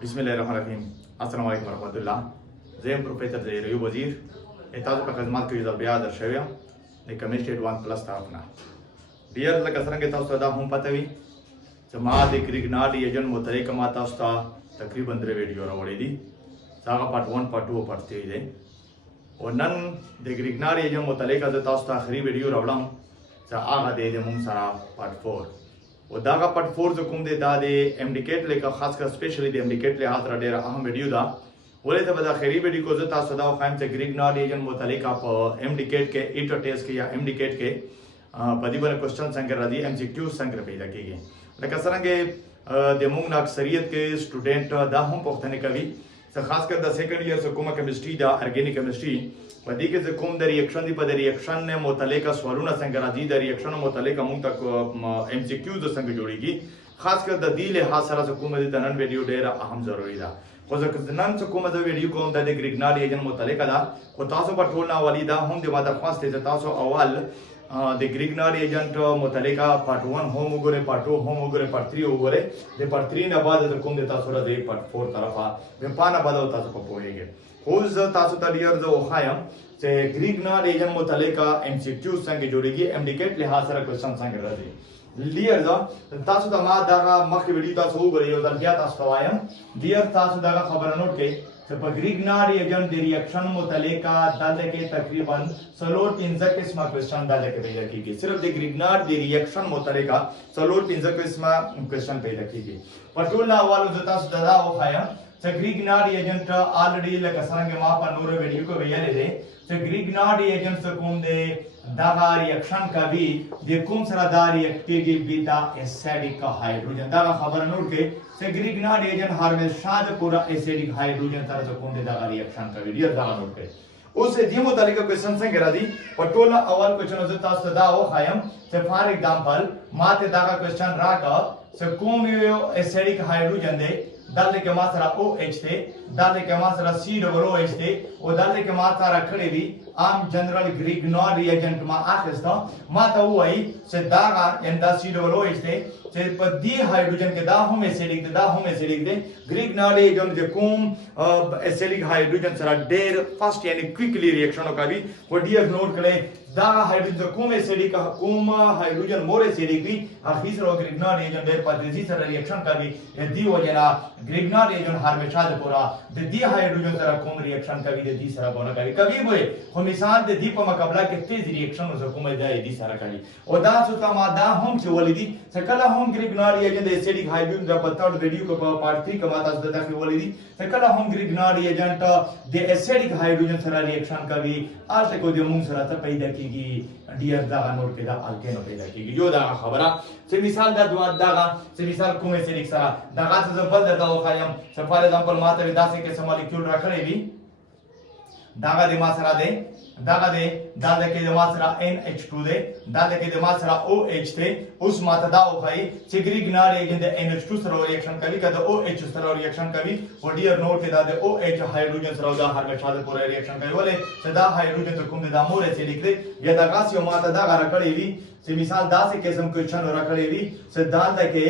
बिस्मिल्लाहिर्रहमानिर्रहीम अस्सलाम वालेकुम वरहमतुल्लाह ज़ेम प्रोफेसर ज़े रयूब वज़ीर एताज़ का खदमात की ज़बिया दर्शव्या ने केमिस्ट्री एडवांस प्लस ताफना डियर लग असरंगे तास्ता हम पतवी जमात ग्रिगनाडी एजन मुतरिक माता उस्ता तकरीबन द्रे वीडियो रवड़ी सागा पार्ट 1 पार्ट 2 पार्ट 3 दे और नन दे ग्रिगनाडी एजन मुतरिक ज तास्ता आखिरी वीडियो रवड़म सा आगा दे मुंग सारा पार्ट 4 और दागा पार्ट 4 जो कुम दे दादे एमडीकेट लेका खास कर स्पेशली दे एमडीकेट ले हाथ रडेर अहम वीडियो दा बोले तो बदा खैरी वीडियो को जता सदा खाम से ग्रिगनाडी एजन मुतलिक आप एमडीकेट के ईटर टेस्ट के या एमडीकेट के पदिबल क्वेश्चन संकर रदी एमसीक्यू संकर पैदा किए लेकिन सरंगे दे मुंग ना अक्सरियत के स्टूडेंट दा हम पख्तने कवि खास कर द सेकंड ईयर से कुमा केमिस्ट्री दा ऑर्गेनिक केमिस्ट्री पदी के से कुम द रिएक्शन दी पद रिएक्शन ने मुतलिका सवालुना संकर रदी द रिएक्शन मुतलिका मुंग तक एमसीक्यू जो संग जोड़ेगी खास कर द दिले हासरा से कुम द नन वीडियो डेरा अहम जरूरी दा नन से कुम द वीडियो को द ग्रिगनाडी एजन मुतलिका दा को तासो पर टोलना वाली दा हम दे मादा खास ते तासो अवल द ग्रिगनाडी एजेंट मुतलिका पार्ट 1 होम उगरे पार्ट 2 होम उगरे पार्ट 3 उगरे दे पार्ट 3 ना बाद कुम देता सोरा दे पार्ट 4 तरफा वे पाना बाद होता तो पोएगे होज तासो तलियर जो खायम से ग्रिगनाडी एजेंट मुतलिका एमसीक्यू संग जोड़ेगी एमडीकेट लिहाज से क्वेश्चन संग रही लियर दा तासो मा दागा मख वीडियो तासो उगरे यो दलिया तासो वायम लियर तासो दागा खबर नोट के तो ग्रिगनाडी एजेंट दे रिएक्शन मुतलिका दाले के तकरीबन सलोर 15 किस्म क्वेश्चन दाले के पैदा की सिर्फ दे ग्रिगनाड दे रिएक्शन मुतलिका सलोर 15 किस्म क्वेश्चन पैदा की पटोला वालो जो तास दादा हो खाया से ग्रिगनाडी एजेंट ऑलरेडी लगा सरंगे मा पर नूर वीडियो को भैया ले दे से ग्रिगनाडी एजेंट से कुम दे दागा रिएक्शन का भी दे कुम सरा दा रिएक्टिव बीटा एसिडिक हाइड्रोजन दागा खबर नोट के से ग्रिगनाडी एजेंट हर में शाद पूरा एसिडिक हाइड्रोजन तरह से कुम दे दागा रिएक्शन का वीडियो दागा नोट के उससे जी मुतालिका क्वेश्चन से करा दी पटोला अवल क्वेश्चन जो तास दा हो खायम से फॉर एग्जांपल माते दागा क्वेश्चन राका से कुम यो एसिडिक हाइड्रोजन दे दाले के मात्रा OH थे दाले के मात्रा COOH थे और दाले के मात्रा खड़े भी आम जनरल ग्रिगनाडी एजेंट मा आखिस्ता माता हुई से दागा एंदा COOH थे से दी हाइड्रोजन के दा हम एसिडिक दे ग्रिगनाडी एजेंट जे कुम एसिडिक हाइड्रोजन सरा डेर फास्ट यानी क्विकली रिएक्शन का भी वो डियर नोट करे दा हाइड्रोजन कुम एसिडिक कुम हाइड्रोजन मोर एसिडिक भी आखिर रो ग्रिगनाडी एजेंट दे पद्धति से रिएक्शन का भी दी वजह ग्रिगनाडी एजेंट हर में शाद पूरा दी हाइड्रोजन सरा कुम रिएक्शन का भी दी सरा बोना का कभी बोले हम मिसाल दे दी मुकाबला के तेज रिएक्शन हो कुम दे दी सरा का और दा सुता मा दा हम से वलिदी सकला हम ग्रिगनाडी एजेंट एसिडिक हाइड्रोजन दा पत्ता वीडियो को पार्ट 3 का माता दता की वलिदी सकला हम ग्रिगनाडी एजेंट दे एसिडिक हाइड्रोजन सरा रिएक्शन का भी आज तक दे मुंग सरा त पैदा की डियर दागा नोट के दा अल्केनो पैदा की जो दागा खबरा से मिसाल दा दुआ दागा से मिसाल कुम एसिडिक सरा दागा से जबल दा हो खायम से फॉर एग्जांपल माता विदासे के मॉलिक्यूल रखले भी दागा दे मासरा दे दागा दे दादा के दे मासरा NH2 दे दादा के दे मासरा OH थे उस माता दा हो खाई से ग्रिगनाडी एजेंट दे NH2 सरा रिएक्शन कभी का OH सरा रिएक्शन कभी और डियर नोट के दादे OH हाइड्रोजन सरा दा हर में शाद पूरा रिएक्शन कभी बोले सदा हाइड्रोजन तो कुम दा मोर से लिख दे या दागा से माता दा रखले भी से मिसाल दा से किस्म क्वेश्चन रखले भी से दादा के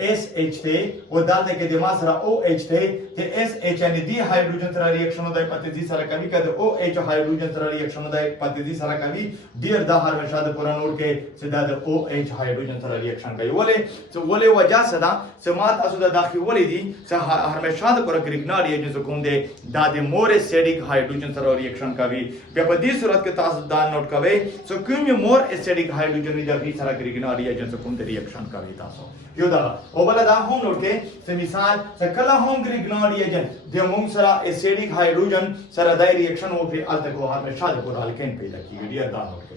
SH थे और दादा के दिमासरा OH थे ते SH यानी दी हाइड्रोजन सरा रिएक्शन होता है पद्धति सरा कभी कहते OH हाइड्रोजन सरा रिएक्शन होता है पद्धति सरा कभी डियर दा हर में शाद पूरा नोट के सीधा द OH हाइड्रोजन सरा रिएक्शन का बोले तो बोले वजह सदा से मात असुदा दाखी बोले दी से हर में शाद पूरा ग्रिगनाडी एजेंट से कुम दे दादे मोर एसिडिक हाइड्रोजन सरा रिएक्शन का भी बेपदी सूरत के तास दान नोट कवे सो क्यों मोर एसिडिक हाइड्रोजन जब भी सरा ग्रिगनाडी एजेंट से कुम दे रिएक्शन का भी तासो यो दा ओबला दा हम नोट के से मिसाल से कला हम ग्रिगनाडी एजेंट दे मुंग सरा एसिडिक हाइड्रोजन सरा दाई रिएक्शन हो फिर अल तक हर में शाद पूरा अल्केन पैदा की डियर दा नोट के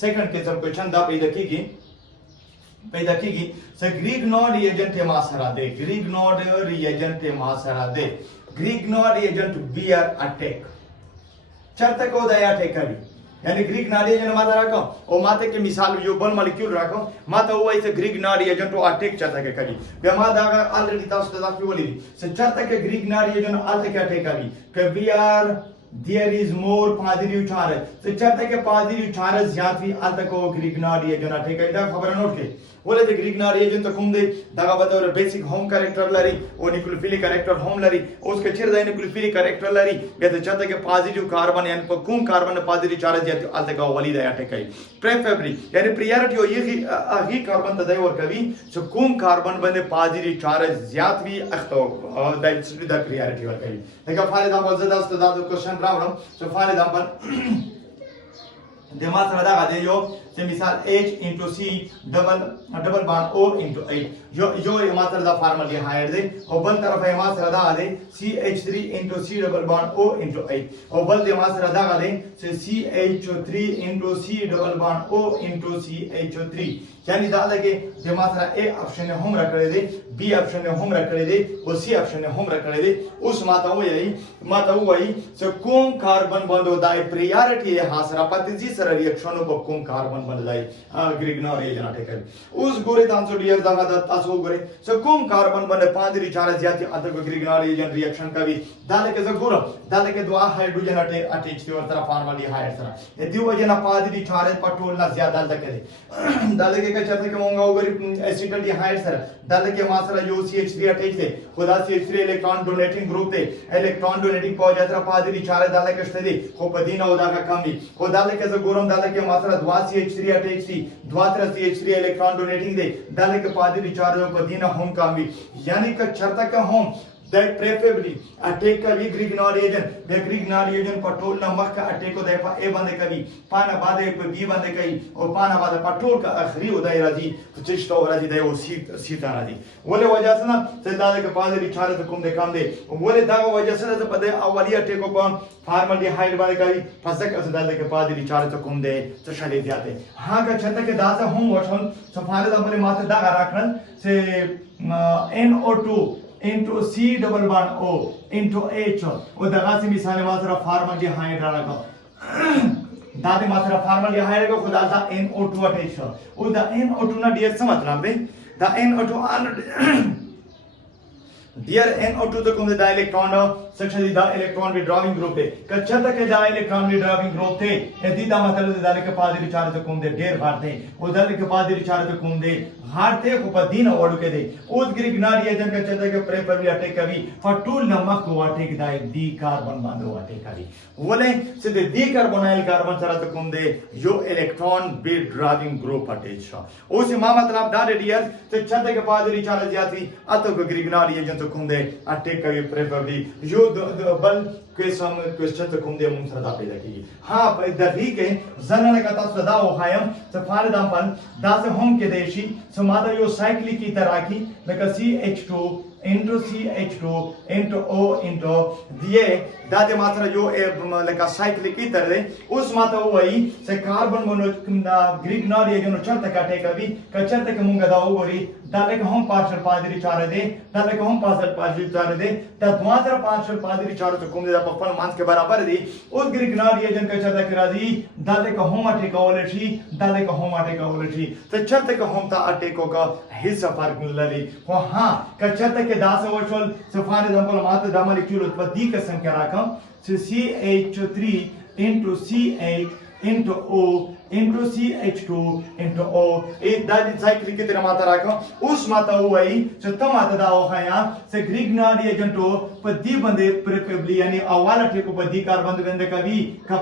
सेकंड के सब क्वेश्चन दा पैदा की से ग्रिगनाडी एजेंट के मासरा दे ग्रिगनाडी रिएजेंट के मासरा दे ग्रिगनाडी एजेंट बियर अटैक चरते को दया अटैक करी यानी ग्रिगनाडी एजेंट माता रखो और माते के मिसाल जो बल मॉलिक्यूल रखो माता हुआ इसे ग्रिगनाडी एजेंट तो अटैक चरता के करी बेमा दागा ऑलरेडी तास दा की बोली से चरता के ग्रिगनाडी एजेंट अटैक के अटैक करी के we are there is more positive charge से चरता के पॉजिटिव चार्ज ज्यादा अल तक ग्रिगनाडी एजेंट अटैक का खबर नोट के ولې د ګریګنار ایجنټ کوم دی دا به د بیسیک هوم کریکټر لري او نیوکلیوفیلیک کریکټر هم لري. اوس که چیرې د نیوکلیوفیلیک کریکټر لري بیا د چاته کې پازیټیو کاربن یعنی په کوم کاربن پازیټیو چارج یاتي الته کا ولید یا ټکای پریفیبلی یعنی پریورټي او یغي هغه کاربن ته دی ورکوي چې کوم کاربن باندې پازیټیو چارج زیات وي اخته د پریورټي ورکوي. لکه فار ایگزامپل زه تاسو ته دا کوېشن راوړم چې فار ایگزامپل د ما سره دا غدي یو چې مثال H into C double bond O into 8 یو ما سره دا فارملی هایر دی او بل طرف ما سره دا غدي CH3 into C double bond O into 8 او بل د ما سره دا غدي چې CH3 into C double bond O into CH3 یعنی دا لګي د ما سره A اپشن هم راکړی دی B اپشن هم راکړی دی او C اپشن هم راکړی دی. اوس ماته وایي چې کوم کاربن باندې دای پریورټي حاصله پاتې دي سره ریاکشن په کوم کاربن باندې دای ګریګنار ایجنټ ټیکل. اوس ګوري تاسو ډیر دا تاسو ګوري چې کوم کاربن باندې پاتې چارج زیاتې اته ګریګنار ایجنټ ریاکشن کوي دا لکه زه ګورم دا لکه دوه هایدروجن اٹیچ دي ورته فارملی هایر سره دی وجه نه پاتې چارج په ټول نه زیات دلته کوي دا لکه که چرته کومه وګوري اسیټل ډی هایر سره دا لکه ما سره یو CH3 اٹیچ دی خدا CH3 الکترون ډونیټینګ گروپ دی الکترون ډونیټینګ په وجه سره پاتې چارج دا لکه شته دي خو په دینه او دا کم دي خو دا لکه زه ګورم دا لکه ما سره 2 CH3 اٹیچ دي 2 CH3 الکترون ډونیټینګ دی دا لکه پاتې چارج په دینه هم کم وي یعنی که چرته که هم that preferably attack کوي ګریګنار ایجنټ د ګریګنار ایجنټ په ټول نمبر کا اٹیک د په A باندې کوي پانا باندې په B باندې کوي او پانا باندې په ټول کا اخري او دای راځي چې شتو راځي د او سی تا راځي ولې وجه څنګه چې دا د په دې چاره کوم د کم دی ولې دا وجه څنګه په د اولی اٹیک په فارمل دی هاید باندې کوي پسک از دا د په دې چاره کوم دی څه شلې دیاته ها که چته کې دا څه هم وښول صفاره د بل ماته دا راکړل چې NO2 into C double bond O into H او دغه سي مثال ما سره فارمل دی هاید راکړه دا د ما سره فارمل دی هاید کو خدا دا NO2 اٹیچ او دا NO2 نه ډیر څه مطلب دی دا NO2 ډیر NO2 ته کوم د الکترون سکشن دا الکترون withdrawing group دی کچا تک دا الکترون withdrawing group ته دې دا مطلب دا لکه پادری چارج کوم دی ډیر بار دی او دا لکه پادری چارج کوم دی هارته خو په دینه وړو کې دی اوس ګریګنار ایجنټ کا چته کې پریفرلی اٹیک کوي فټول نمک کو اٹیک دای دی کاربن باندې اٹیک کوي ولې چې د دی کاربونایل کاربن سره کوم دی یو الکترون withdrawing group اٹیچ شو اوس ما مطلب دا ډیر چې چته کې پادری چارج زیاتی اته ګریګنار ایجنټ کوم دی اٹیک کوي پریفرلی یو د بل کوېسچن ته کوم دی مونږ سره دا پیدا کیږي ها په دقیق کې زنه کتا صدا وخایم چې فار ایگزامپل دا څه هم کې دی شي چې ما دا یو سایکلیک کی تراکی لکه CH2 into CH2 into O into دیه دا د ماتره یو لکه سایکلیک کی تر دی اوس ماته وایي چې کاربن مونو ګریګنار ایجنټ چرته کټه کوي کچرته کې مونږ دا وګوري دا لکه هم پارشل پادری چاره دی دا لکه هم پارشل پادری چاره دی دا دوه تر پارشل پادری چاره ته کوم دی په خپل مانس کې برابر دی اوس ګریګنار ایجنټ کچرته کرا دی دا لکه هم اٹیک کول شي دا لکه هم اٹیک کول شي ته چرته کې هم تا اٹیکو کا هیڅ فرق نه لري خو ها کچرته کې دا څه وشول صفاره د خپل ماته د مالیکول په دې قسم کې راکم چې CH3 into C8 into O into CH2 into O دا د سایکلیک کې تر ماته راکم اوس ماته وایي چې ته ماته دا وخایا چې ګریګنار ایجنټ په دې باندې پریفرلی یعنی اواله ټکو په دې کاربن باندې کوي کا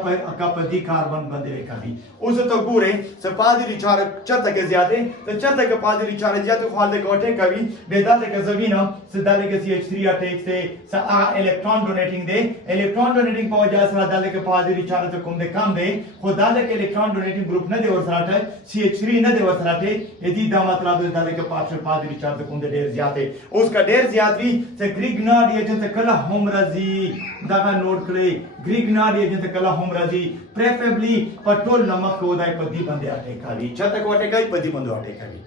په دې کاربن باندې کوي اوس ته ګوره چې پادری چار چرته کې زیاته ته چرته کې پادری چار زیاته خو له کوټه کوي به دا لکه زمينه چې دا لکه CH3 اٹیک ته څه الکترون ډونیټینګ دی الکترون ډونیټینګ په وجه سره دا لکه پادری چار ته کوم دې کم دی خو دا لکه الکترون ډونیټینګ ग्रुप न देवर सराटे CH3 न देवर सराटे यदि दा मतलब दाले के पार्शियल पादरी चार्ज कोम दे ढेर ज्यादा उसका ढेर ज्यादा भी से ग्रिगनार एजेंट कला होमराजी दागा नोट करे ग्रिगनार एजेंट कला होमराजी प्रेफरेबली पटोल नमक को दाई पदी बंदे आटे खाली छत को आटे खाली पदी बंदो आटे खाली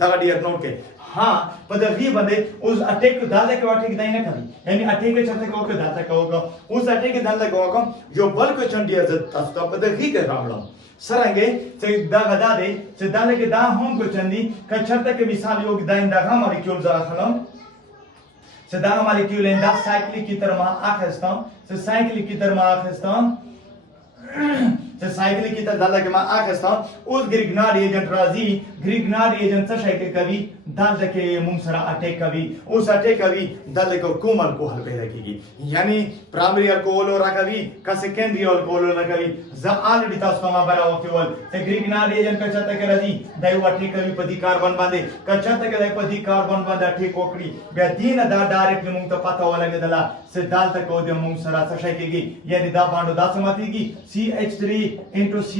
दागा डियर नोट के हाँ पदवी बंदे उस अटैक को दाले के अटैक दाई ना खाली यानी अटैक के छत को दाता होगा उस अटैक के दाले को होगा जो बल को चंडी अजत तस्ता पदवी के रामला सरंगे से दा गदा दे से दाले के दा हम को चंदी का छत के मिसाल योग दाइन दा हम मॉलिक्यूल जरा खलम से दा मॉलिक्यूल इन दा साइक्लिक की तरह आखिस्ता से साइक्लिक की तरह आखिस्ता چې سایکل کی ته دلته ما اخستا اوس ګریګناډ ایجنټ راځي ګریګناډ ایجنټ څه شي کوي دلته کې موږ سره اٹیک کوي اوس اٹیک کوي دلته کو کوم الکوهل پیدا کیږي یعنی پرایمری الکوهل راکوي کا سیکنډری الکوهل راکوي ز الریډي تاسو ته ما وخت ول چې ګریګناډ ایجنټ کا چاته کې راځي دای وټی کوي په دې کاربن باندې کا چاته کې دای په دې کاربن باندې اٹیک وکړي بیا دینه دا ډایرکټ موږ ته پته ولګیدله چې دلته کو د موږ سره څه شي کیږي یعنی دا باندې دا سماتيږي CH3 into C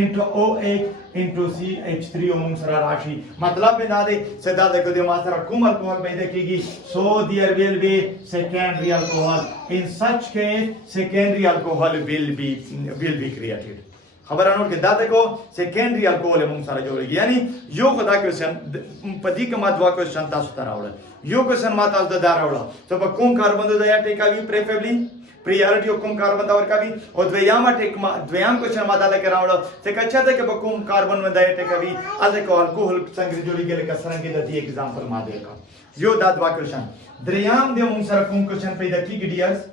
into OH into CH3 موږ سره راشي مطلب دا دی چې دا د کو د ما سره کوم الکوهل پیدا کیږي so there will be secondary alcohol in such case secondary alcohol will be created خبرانو کې دا دغه سیکنډری الکوهل موږ سره جوړیږي یعنی یو خدا کوېشن په دې کې ما دوا کوېشن تاسو ته راوړل یو کوېشن ما تاسو ته دا راوړل چې په کوم کاربن د یا ټیکاوي پریفریبلی پریارټي کوم کاربن دا ورکوي او دویم کوېشن ما دا لکه راوړل چې کچا ته په کوم کاربن باندې یا ټیکاوي اځه کو الکوهل څنګه جوړیږي لکه څنګه د دې एग्जांपल ما دی کا یو دا دوا کوېشن دریم د موږ سره کوم کوېشن پیدا کیږي ډیرز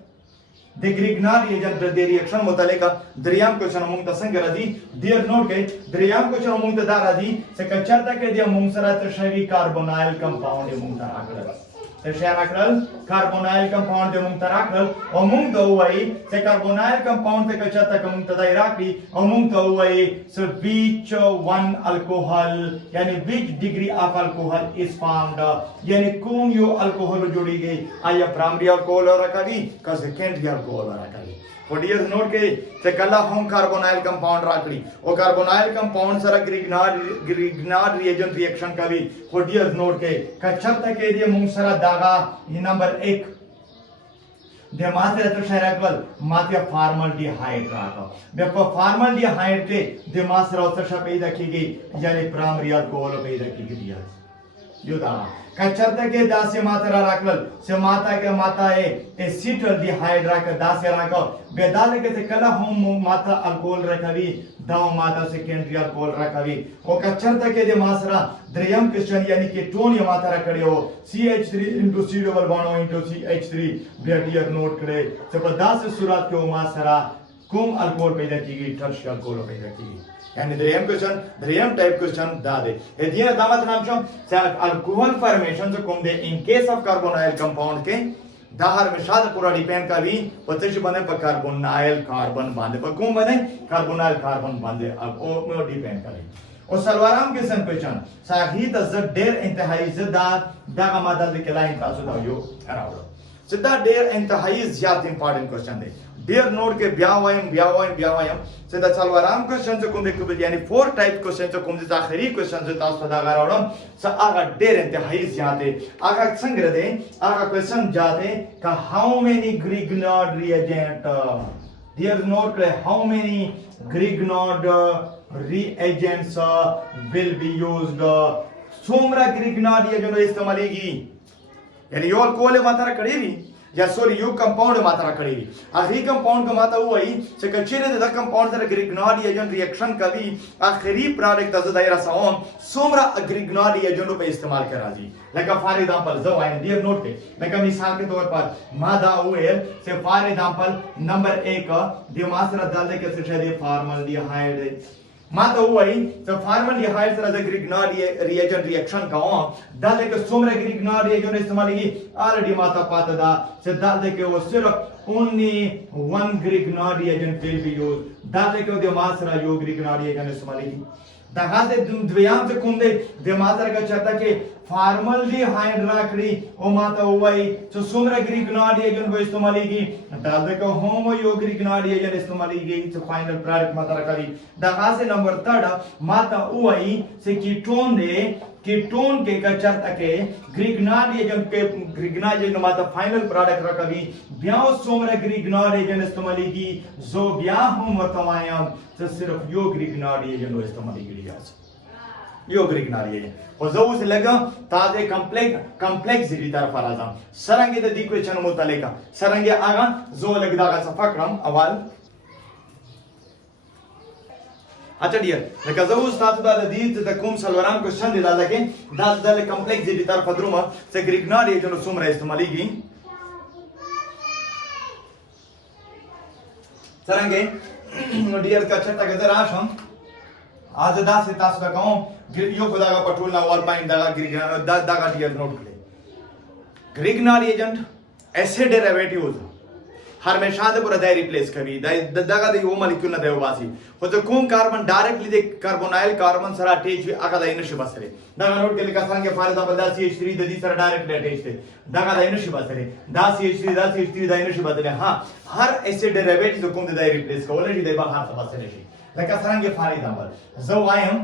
د ګریګناډ ایجنټ د ریاکشن متعلق دریم کوېشن موږ ته څنګه راځي ډیر نوٹ کړئ دریم کوېشن موږ ته دا راځي چې کچرته کې د موږ سره تشوي کاربونایل کمپاوند موږ ته راکړل تشوي راکړل کاربونایل کمپاوند موږ ته راکړل او موږ ته وایي چې کاربونایل کمپاوند ته کچرته کوم ته دای راکړي او موږ ته وایي چې which one alcohol یعنی which degree of alcohol is formed یعنی کوم یو الکوهل جوړیږي آیا پرایمری الکوهل راکوي که سیکنډری الکوهل راکوي خو ډیر نوٹ کړئ چې کله هم کاربونایل کمپاوند راکړي او کاربونایل کمپاوند سره ګریګناډ ریجنټ ریاکشن کوي خو ډیر نوٹ کړئ که چرته کې دې موږ سره داغه نمبر 1 د ماته ته شایراکل ماته فارمل ډي هاید راکو بیا په فارمل ډي هاید کې د ما سره اوسه پیدا کیږي یعنی پرایمری الکوهل پیدا کیږي یو دا کچرته کې داسې ماته را راکل چې ماته کې ماته اسیټل ډي هاید راک داسې راکو بیا دا لکه کله هم ماته الکوهل راکوي دا ماته سیکنډری الکوهل راکوي او کچرته کې د ما سره دریم کوېشن یعنی کې ټون یې ماته راکړیو CH3 into C double bond into CH3 بیا ډیر نوٹ کړئ چې په داسې صورت کې ما سره کوم الکوهل پیدا کیږي ټرشي الکوهل پیدا کیږي یعنی دریم ټایپ کوېشن دا دی دینه دا مطلب شو چې الکوهل فارمیشن کوم دی ان کیس اف کاربونایل کمپاوند کې دا همیشه د پورا ډیپند کوي په څه باندې په کاربونایل کاربن باندې په کوم باندې کاربونایل کاربن باندې او ډیپند کوي او سلوارام کې سن کوېشن صحیح د ز ډیر انتهایی زدا دغه ماده د کلاین تاسو دا یو راوړو چې دا ډیر انتهایی زیات امپورټنت کوېشن دی ډیر نوٹ کې بیا وایم چې دا څلورم کوېشن چې کوم دی کوم یعنی 4 ټایپ کوېشن چې کوم دی اخري کوېشن چې تاسو ته دا غواړم چې هغه ډیر انتهایی زیات دی هغه څنګه دی هغه کوېشن جاته کا هاو مینی ګریګناډ ریجنټ ډیر نوٹ کړئ هاو مینی ګریګناډ reagents will be used څومره ګریګناډ ایجنټ استعمالېږي یعنی یو الکوهل ماته را کړی وي یا سوري یو کمپاوند ماته را کړی وي اخري کمپاوند کو ماته وایي چې کچېره د کمپاوند سره ګریګناډ ایجنټ ریاکشن کوي اخري پروډکټ ته دایره سوم څومره ګریګناډ ایجنټ په استعمال کې راځي لکه فار ایگزامپل زه وایم ډیر نوٹ کړئ لکه مثال کے طور پر ما دا وویل چې فار ایگزامپل نمبر 1 د ما سره دلته کې څه شی دی فارمل ډي هاید ما ته وایي چې فارمل ډي هاید سره د ګریګناډ ریاجنټ ریاکشن کوم دا لکه څومره ګریګناډ ریاجنټ استعمالېږي الریډي ما ته پاته ده چې دا لکه و صرف only one ګریګناډ ریاجنټ will be used دا لکه د ما سره یو ګریګناډ ریاجنټ استعمالېږي دا غاځه دویم څه کوم دی د ما سره که چاته کې فارمل ډي هاید راکړي او ما ته وایي چې څومره ګریګناډ ایجنټ به استعمالېږي دا لکه هم یو ګریګناډ ایجنټ استعمالېږي چې فاینل پروډکټ ما ته راکوي دا غاځه نمبر 3 ما ته وایي چې کیټون دی کیټون کې که چاته کې ګریګناډ ایجنټ ما ته فاینل پروډکټ راکوي بیا څومره ګریګناډ ایجنټ استعمالېږي زه بیا هم ورته وایم چې صرف یو ګریګناډ ایجنټ استعمالېږي یو ګریګناډ ایجنټ خو زه اوس لږه تا د کمپلیکسټي طرف راځم څرنګه د دې کوېشن متعلق څرنګه هغه زه لږ دغه صفحه کړم اول اچھا ډیر لکه زه اوس تاسو ته د دې د کوم څلورم کوېشن دی دا لکه دا د کمپلیکسټي طرف درومه چې ګریګناډ ایجنټ څومره استعمالېږي څرنګه डियर का चर्चा के जरा हम आज दा से तास का कहूं यो खुदा का पेट्रोल ना वाल पाइन दागा दागा डियर नोट करे ग्रिग्नाल एजेंट एसिड डेरिवेटिव्स हमेशा दे पूरा दाई रिप्लेस कभी दागा दे वो मॉलिक्यूल ना देव बासी हो तो कौन कार्बन डायरेक्टली दे कार्बोनाइल कार्बन सरा अटैच आका दा इनशी बसरे दागा नोट के लिखा संगे फायदा बल्दा CH3 ददी सरा डायरेक्टली अटैच थे दागा दा इनशी बसरे दा CH3 दा इनशी बसरे हां हर एसिड डेरिवेटिव को दे दाई रिप्लेस को ऑलरेडी दे बाहर से बसरे लेकिन संगे फायदा बल जो आई हम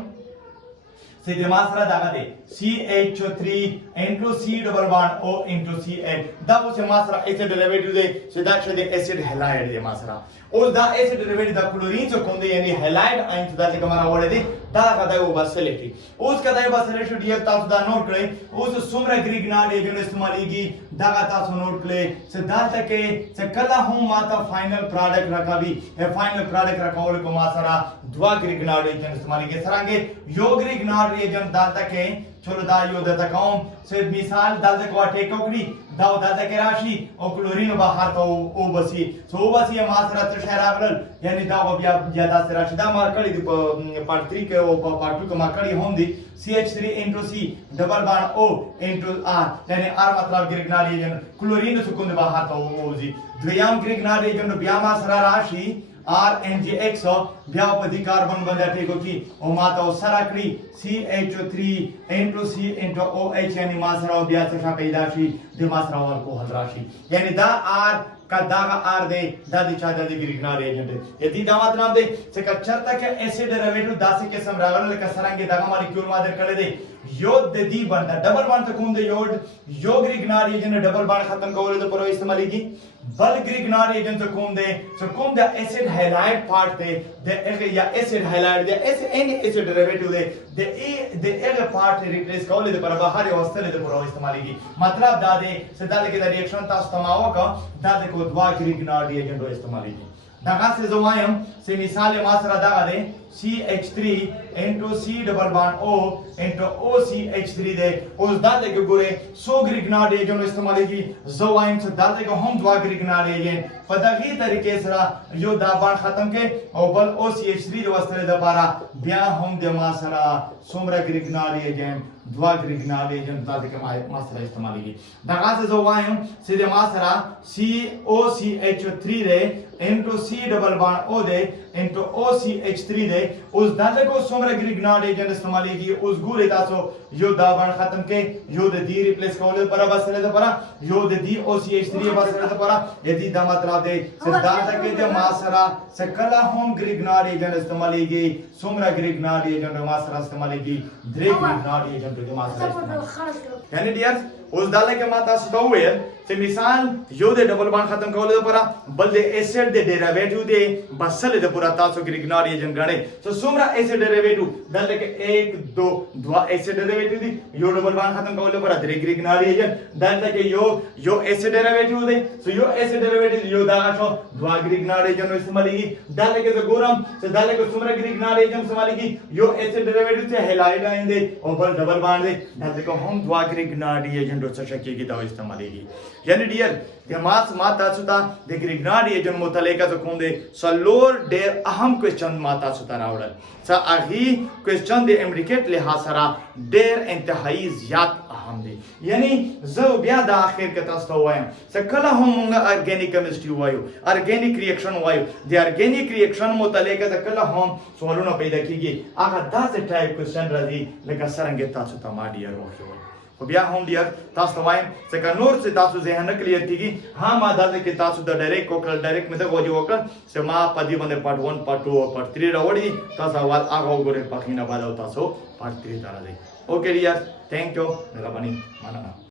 सीधे मात्रा दागा दे CH3 into C double bond O into CH दा उसे मात्रा एसिड डेरिवेटिव दे सीधा छदे एसिड हैलाइड दे मात्रा और दा एसिड डेरिवेटिव दा क्लोरीन जो कोंदे यानी हैलाइड आइन दा जे हमारा वर्ड दे दा का दा वो बस सेलेक्ट उसका दा बस सेलेक्ट दिया ता दा नोट करे उस सुमरा ग्रिग्नाल एजेंट इस्तेमाल की दा का ता नोट करे से दा तक से कला हम माता फाइनल प्रोडक्ट रखावी है फाइनल प्रोडक्ट रखावल को मात्रा द्वा ग्रिग्नाल एजेंट इस्तेमाल के सरांगे यो ग्रिग्नाल एजेंट दा तक चलो दा यो दा कौम से मिसाल दा तक वाटे कोकड़ी दाव दा तक राशि और क्लोरीन बाहर तो ओ बसी सो बसी मात्रा तो शराबल यानी दा वो ज्यादा से राशि दा मार्कड़ी पार्ट 3 के ओ पार्ट 2 के मार्कड़ी होम दी CH3 into C double bond O into R यानी R मतलब ग्रिग्नाल एजेंट क्लोरीन सुकुन बाहर तो ओ जी द्वियाम ग्रिग्नाल एजेंट ब्यामा सरा राशि RNGX व्यापदी कार्बन बंदा टेको की ओ माता ओ सराकड़ी CH3 into C into OH यानी मात्रा ओ ब्या से पैदाशी दे मात्रा और को हल राशि यानी दा R का दागा आर दे दादी चा दादी ग्रिग्नाल एजेंट यदि दामात नाम दे से का चरता के एसिड डेरिवेटिव दासी के समरागल का सरांगे दागा मॉलिक्यूल मादर करे दे योड दे दी बनता डबल बॉन्ड तो कौन दे योड यो ग्रिग्नाल एजेंट डबल बॉन्ड खत्म करोले तो पर इस्तेमाल की बल ग्रिग्नाल एजेंट तो कौन दे एसिड हैलाइड पार्ट दे या एसिड हैलाइड दे एनी एसिड डेरिवेटिव दे एग पार्ट रिप्लेस करोले तो पर बाहर अवस्था ले तो पर इस्तेमाल की मतलब दादे से दादे के रिएक्शन ता तमाओ का दादे को द्वा ग्रिग्नाल एजेंट इस्तेमाल की दागा से जो आयम से मिसाल मात्रा दागा दे CH3 into C double bond O into OCH3 दे उस दादे के गुरे सो ग्रिग्नाल एजेंट इस्तेमाल की जो आयम से दादे को हम द्वा ग्रिग्नाल एजेंट पदगी तरीके से यो दा बॉन्ड खत्म के और बल OCH3 जो वस्तरे दोबारा ब्या हम दे मासरा सोमरा ग्रिग्नाल एजेंट द्वा ग्रिग्नाल एजेंट दादे के मासरा इस्तेमाल की दागा से जो आयम सीधे मासरा COCH3 दे into C double bond O दे into OCH3 दे उस दादे को सोमरा ग्रिग्नाल एजेंट इस्तेमाल की उस गुरे तासो यो दा बॉन्ड खत्म के यो दे दी रिप्लेस कोले पर बस ले तो पर यो दे दी OCH3 बस ले तो पर यदि दा मतलब दे से दादा के दे मासरा से कला हम ग्रिग्नाल एजेंट इस्तेमाल की सोमरा ग्रिग्नाल एजेंट मासरा इस्तेमाल की द्रे ग्रिग्नाल एजेंट के मासरा यानी डियर उस दाले के माता से तो हुए से मिसाल यो दे डबल बॉन्ड खत्म कोले तो पर बल दे एसिड दे डेरिवेटिव दे बसल दे पूरा तासो ग्रिग्नाल एजेंट गणे तो सोमरा एसिड डेरिवेटिव दाले के 1 2 द्वा एसिड डेरिवेटिव दी यो डबल बॉन्ड खत्म कोले पर द्रे ग्रिग्नाल एजेंट दाले के यो एसिड डेरिवेटिव दे सो यो एसिड डेरिवेटिव यो दागा छो द्वा ग्रिग्नाल एजेंट इस्तेमाल की दाले के जो गोरम से दाले को सोमरा ग्रिग्नाल एजेंट इस्तेमाल की यो एसिड डेरिवेटिव से हैलाइड आइन दे और बल डबल बॉन्ड दे दाले को हम द्वा ग्रिग्नाल एजेंट रोचा शक्य की दवा इस्तेमाल की यानी डियर दे मास माता सुता दे ग्रिग्नाल एजेंट मुतलेका जो कोंदे सलोर डेर अहम क्वेश्चन माता सुता रावडल सा आही क्वेश्चन दे एमरिकेट ले हासरा डेर इंतहाई ज्यादा अहम दे यानी जो ब्या दा आखिर के तस्तो वायम से कला हम मुंगा ऑर्गेनिक केमिस्ट्री वायु ऑर्गेनिक रिएक्शन वायु दे ऑर्गेनिक रिएक्शन मुतलेका द कला हम सोलुना पैदा कीगी आगा दास टाइप क्वेश्चन रजी लेका सरंगे तासुता माडियर वाक्य बिया हम डियर तास तवाइम से कनूर से तासु जहन क्लियर थी कि हां मा दादे के तासु द डायरेक्ट में तो वो जो वकल से मा पदी बंदे पार्ट 1 पार्ट 2 और पार्ट 3 रवड़ी तासा वाल आगो गोरे पाखिना बादा तासो पार्ट 3 तारा दे ओके डियर थैंक यू मेरा बनी मानना